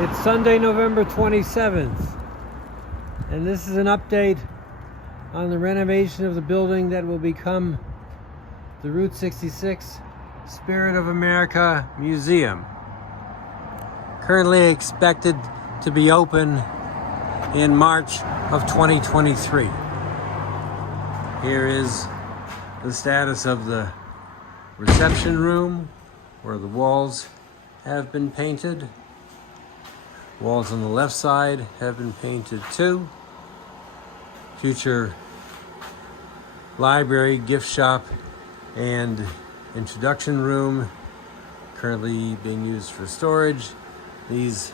It's Sunday, November 27th, and this is an update on the renovation of the building that will become the Route 66 Spirit of America Museum. Currently expected to be open in March of 2023. Here is the status of the reception room, where the walls have been painted. Walls on the left side have been painted too. Future library, gift shop, and introduction room currently being used for storage. These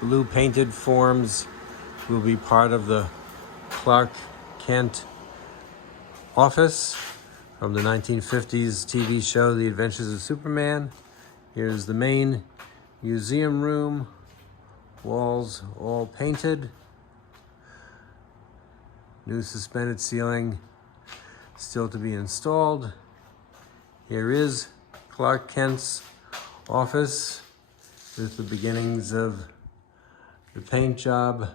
blue painted forms will be part of the Clark Kent office from the 1950s TV show The Adventures of Superman. Here's the main museum room, walls all painted. New suspended ceiling still to be installed. Here is Clark Kent's office with the beginnings of the paint job.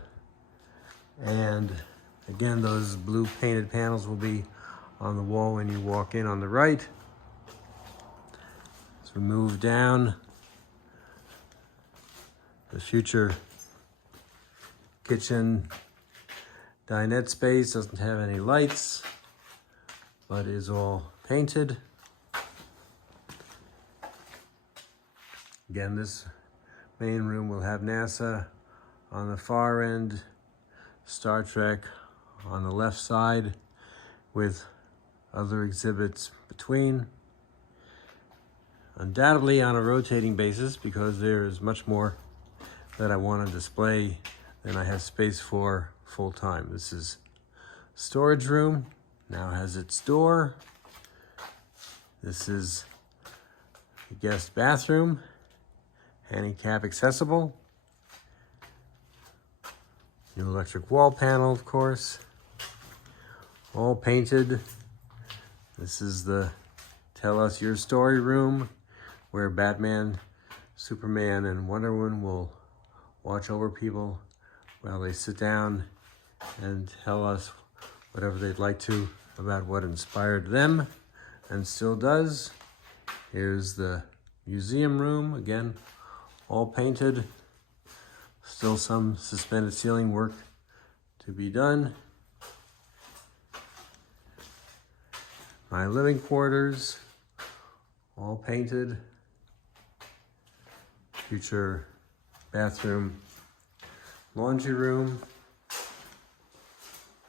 And again, those blue painted panels will be on the wall when you walk in on the right. As we move down, the future kitchen dinette space doesn't have any lights, but is all painted. Again, this main room will have NASA on the far end, Star Trek on the left side, with other exhibits between. Undoubtedly on a rotating basis, because there is much more that I want to display than I have space for full time. This is storage room, now has its door. This is the guest bathroom, handicap accessible. New electric wall panel, of course, all painted. This is the Tell Us Your Story room, where Batman, Superman, and Wonder Woman will watch over people while they sit down and tell us whatever they'd like to about what inspired them and still does. Here's the museum room, again, all painted. Still some suspended ceiling work to be done. My living quarters, all painted. Future bathroom, laundry room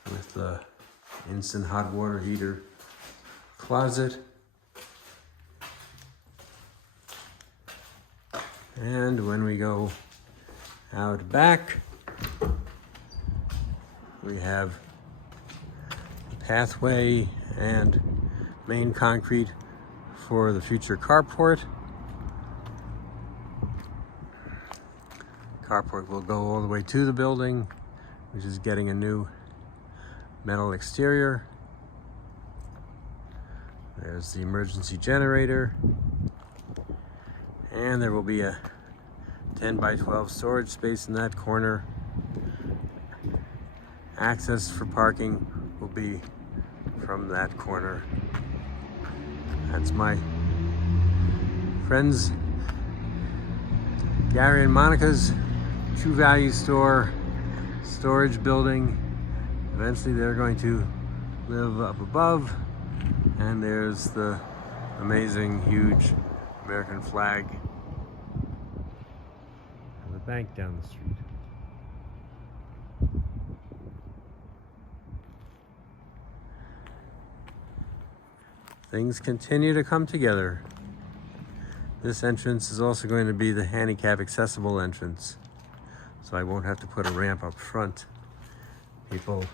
with the instant hot water heater closet. And when we go out back, we have the pathway and main concrete for the future carport. Carport will go all the way to the building, which is getting a new metal exterior. There's the emergency generator. And there will be a 10 by 12 storage space in that corner. Access for parking will be from that corner. That's my friends Gary and Monica's True Value Store storage building. Eventually they're going to live up above, and there's the amazing huge American flag and the bank down the street. Things continue to come together. This entrance is also going to be the handicap accessible entrance, so I won't have to put a ramp up front. People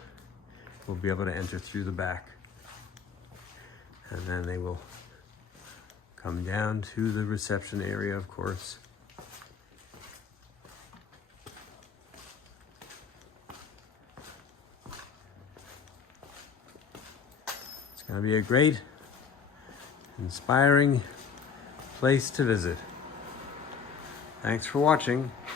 will be able to enter through the back, and then they will come down to the reception area, of course. It's going to be a great, inspiring place to visit. Thanks for watching.